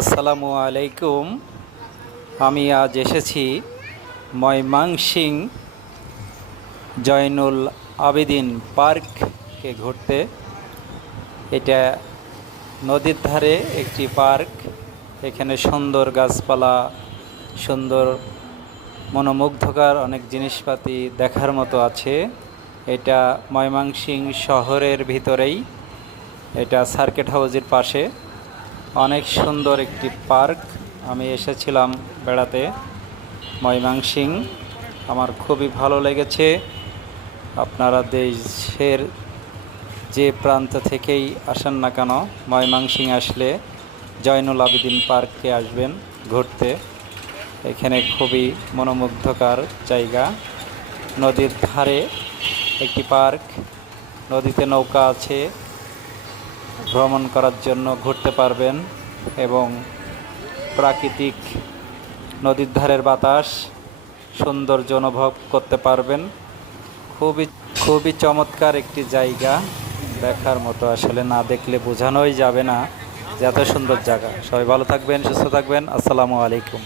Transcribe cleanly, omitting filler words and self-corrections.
আসসালামু আলাইকুম। আমি আজ এসেছি ময়মনসিং জয়নুল আবেদিন পার্কে ঘুরতে। এটা নদীর ধারে একটি পার্ক। এখানে সুন্দর গাছপালা, সুন্দর মনোমুগ্ধকর অনেক জিনিসপাতি দেখার মতো আছে। এটা ময়মনসিং শহরের ভিতরেই, এটা সার্কিট হাউসের পাশে। অনেক সুন্দর একটি পার্ক। আমি এসেছিলাম বেড়াতে ময়মনসিং, আমার খুবই ভালো লেগেছে। আপনারা দেশের যে প্রান্ত থেকেই আসেন না কেন, ময়মনসিং আসলে জয়নুল আবেদিন পার্কে আসবেন ঘুরতে। এখানে খুবই মনোমুগ্ধকর জায়গা, নদীর ধারে একটি পার্ক। নদীতে নৌকা আছে, ভ্রমণ করার জন্য ঘুরতে পারবেন এবং প্রাকৃতিক নদীর ধারের বাতাস, সৌন্দর্য অনুভব করতে পারবেন। খুবই খুবই চমৎকার একটি জায়গা, দেখার মতো। আসলে না দেখলে বোঝানোই যাবে না যে এত সুন্দর জায়গা। সবাই ভালো থাকবেন, সুস্থ থাকবেন। আসসালামু আলাইকুম।